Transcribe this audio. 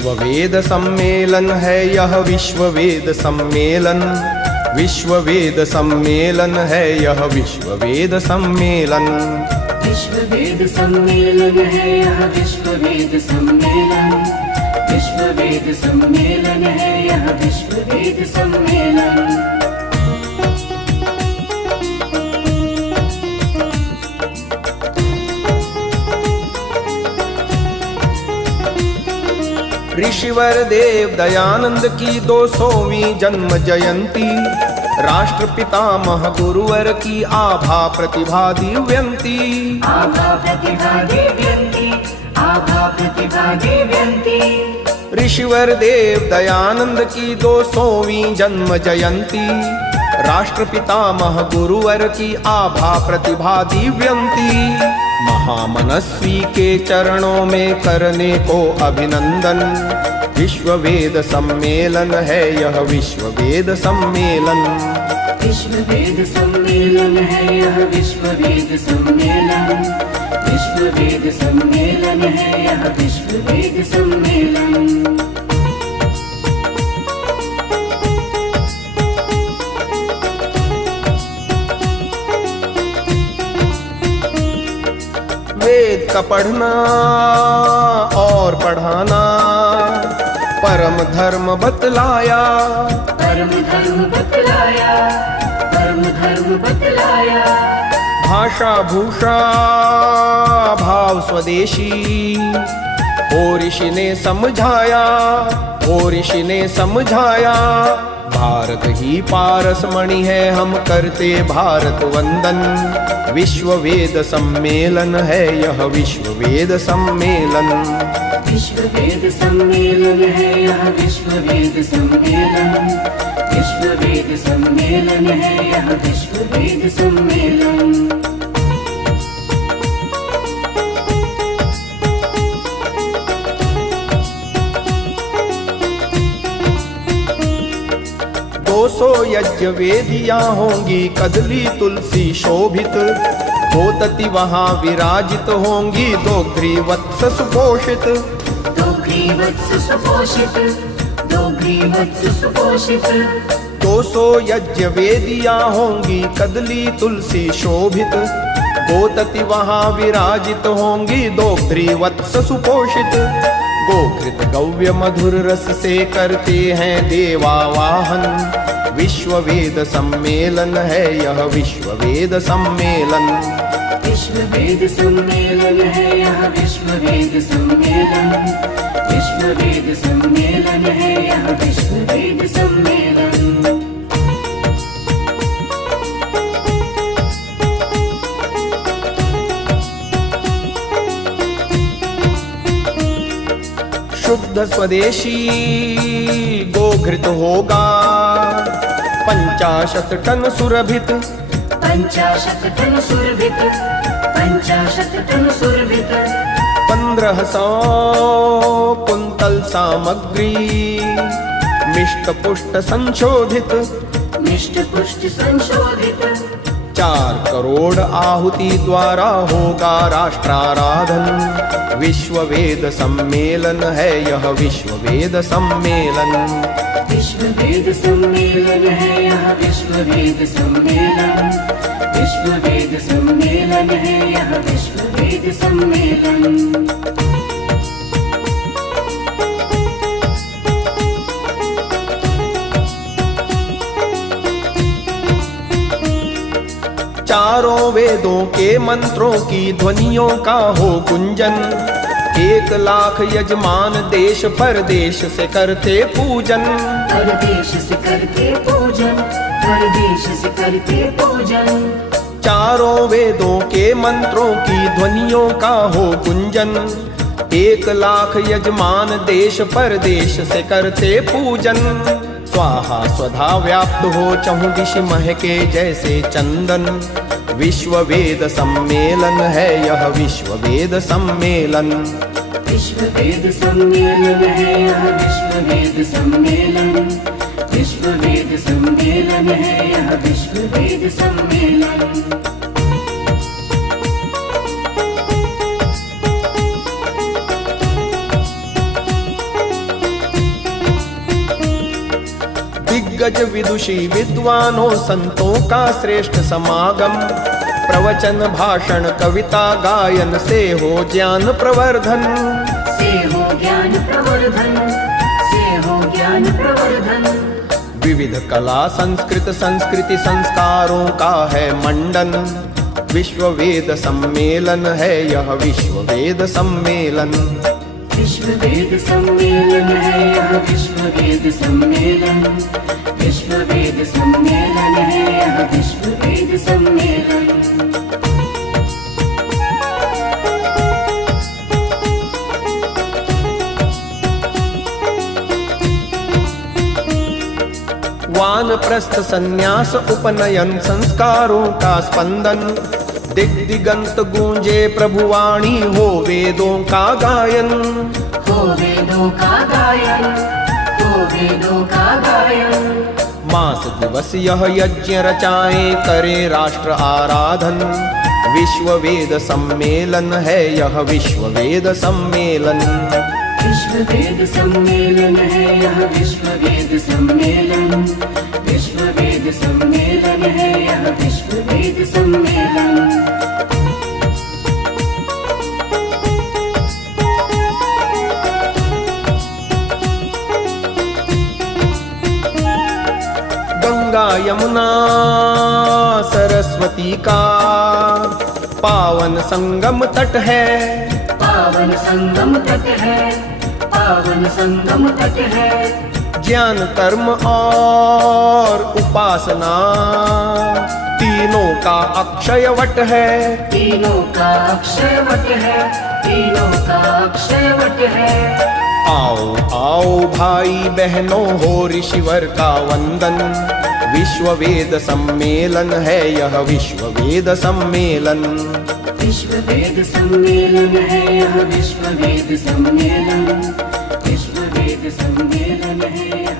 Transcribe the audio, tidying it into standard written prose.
विश्व वेद सम्मेलन है यह विश्व वेद सम्मेलन, विश्व वेद सम्मेलन है यह विश्व वेद सम्मेलन। विश्व वेद सम्मेलन है यह विश्व वेद सम्मेलन, विश्व वेद सम्मेलन है यह विश्व वेद सम्मेलन। ऋषिवर देव दयानंद की 200वीं जन्म जयंती, राष्ट्रपितामह गुरुवर की आभा प्रतिभा दिव्यंती। आभा प्रतिभा दिव्यंती, आभा प्रतिभा दिव्यंती। ऋषिवर देव दयानंद की 200वीं जन्म जयंती, राष्ट्रपितामह गुरुवर की आभा प्रतिभा दिव्यंती। महामनस्वी के चरणों में करने को अभिनंदन, विश्व वेद सम्मेलन है यह विश्व वेद सम्मेलन। विश्व वेद सम्मेलन है यह विश्व वेद सम्मेलन, विश्व वेद सम्मेलन है यह विश्व वेद सम्मेलन। वेद का पढ़ना और पढ़ाना परम धर्म बतलाया, परम धर्म बतलाया, परम धर्म बतलाया। भाषा भूषा भाव स्वदेशी ओ ऋषि ने समझाया, ओ ऋषि ने समझाया। भारत ही पारस मणि है हम करते भारत वंदन, विश्व वेद सम्मेलन है यह विश्व वेद सम्मेलन। विश्व वेद सम्मेलन है यह विश्व वेद सम्मेलन, विश्व वेद सम्मेलन है यह विश्व वेद सम्मेलन। दो 200 यज्ञ वेदियां होंगी कदली तुलसी शोभित, होतति वहां विराजित होंगी दोग्री वत्स सुपोषित। दोग्री वत्स सुपोषित, दोग्री वत्स सुपोषित। 200 यज्ञ वेदियां होंगी कदली तुलसी शोभित, गोतति वहां विराजित होंगी दोग्री वत्स सुपोषित। गोघृत गव्य मधुर रस से करते हैं देवावाहन, विश्व वेद सम्मेलन है यह विश्व वेद सम्मेलन। विश्व वेद सम्मेलन है यह विश्व वेद सम्मेलन, विश्व वेद सम्मेलन है यह विश्व वेद सम्मेलन। शुद्ध स्वदेशी गोघृत होगा 50 टन सुरभित। 50 टन सुरभित, 50 टन सुरभित। 1500 कुंतल सामग्री मिष्ट पुष्ट संशोधित, मिष्ट पुष्ट संशोधित। 4 करोड़ आहुति द्वारा होगा राष्ट्राराधन, विश्व वेद सम्मेलन है यह विश्व वेद सम्मेलन। विश्व वेद सम्मेलन है यह विश्व वेद सम्मेलन, विश्व वेद सम्मेलन है यह विश्व वेद सम्मेलन। चारों वेदों के मंत्रों की ध्वनियों का हो गुंजन, 1 लाख यजमान देश परदेश से करते पूजन। परदेश से करते पूजन, परदेश से करते पूजन। चारों वेदों के मंत्रों की ध्वनियों का हो गुंजन, 1 लाख यजमान देश परदेश से करते पूजन। स्वाहा स्वधा व्याप्त हो चहुं दिश महके जैसे चंदन, विश्व वेद सम्मेलन है यह विश्व वेद सम्मेलन। विश्व वेद सम्मेलन है यह विश्व वेद सम्मेलन, विश्व वेद सम्मेलन है यह विश्व वेद सम्मेलन। दिग्गज विदुषी विद्वानों संतों का श्रेष्ठ समागम। प्रवचन भाषण कविता गायन से हो ज्ञान प्रवर्धन। से हो ज्ञान प्रवर्धन, से हो ज्ञान प्रवर्धन। विविध कला संस्कृति संस्कारों का है मंडन। विश्व वेद सम्मेलन है यह विश्व वेद सम्मेलन। विश्व वेद सम्मेलन है यह विश्व वेद सम्मेलन। विश्व वेद सम्मेलन है यह विश्व वेद सम्मेलन। वानप्रस्थ संन्यास उपनयन संस्कारों का स्पंदन। दिग्दिगंत गूंजे प्रभुवाणी हो वेदों का गायन। हो वेदों का गायन, हो वेदों का गायन। मास दिवस यह यज्ञ रचाएं करे राष्ट्र आराधन। विश्व वेद सम्मेलन है यह विश्व वेद सम्मेलन। विश्व वेद सम्मेलन है यह विश्व वेद सम्मेलन। विश्व वेद सम्मेलन है यह विश्व वेद सम्मेलन। गंगा यमुना सरस्वती का पावन संगम तट है। पावन संगम तट है, पावन संगम तट है। ज्ञान कर्म और उपासना तीनों का अक्षय वट है। तीनों का अक्षय वट है, तीनों का अक्षय वट है। आओ आओ भाई बहनों हो ऋषिवर का वंदन। विश्व वेद सम्मेलन है यह विश्व वेद सम्मेलन। विश्व वेद सम्मेलन है यह विश्व वेद सम्मेलन। विश्व वेद सम्मेलन है यह